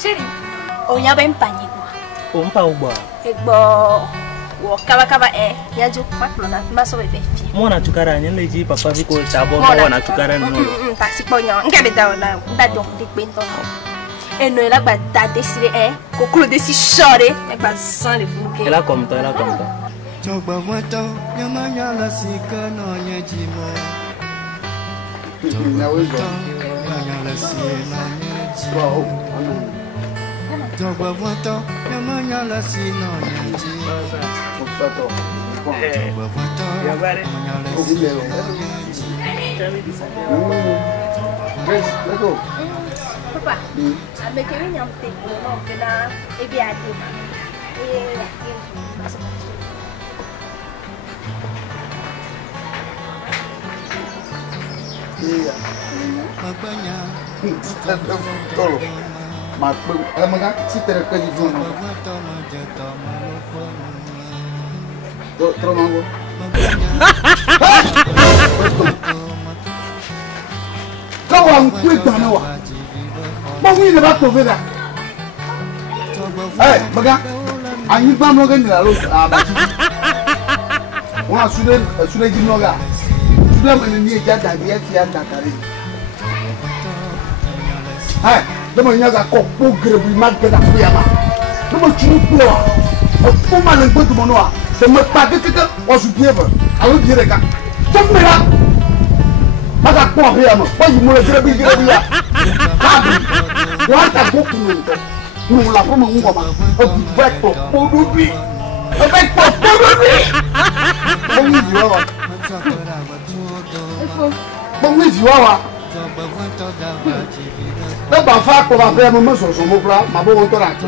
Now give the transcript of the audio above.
Chérie, on y a bien panier quoi. On pas au bois. Et bon, kaba y a du quoi ma sauvé des filles. Moi na tukara ni leji papa viko chabo moi na tukara no. Taxi pognon, ngade da na da donc de pinto. Et nous là ba da décidé ko clou de si choré, e ba sans le bouquet. Elle a comme toi, elle a comme toi. Chogba wato nyamanya la sika no nyejimo. Chogba wato nyamanya la sika no nyejimo. Chogba wato nyamanya la sika no nyejimo. Chogba wato nyamanya la sika no nyejimo. Let's go. Papa, avec une yamte non que là et bien à tout. Bon, oui, il va trouver là. Hey, regarde, à une femme, on gagne la l'autre. On a soudé du noga. Tu dois me dire qu'il y a des hey, dama nyaga ko po grebu magga da fiyama. Dama churu poa. O po ma le gbodu mo no a. Se me pa de keke o su bieva. Awo biere ka. Tok me la. Maga ko fiyama. Ba yi mo le grebu ya. What a book no la forma un goma. O vecto podubi. O vecto podubi. Bon ni diwa. Bon ni diwa. Não vai falar com a velha mamãe, só sou meu plano, mas vou voltar aqui.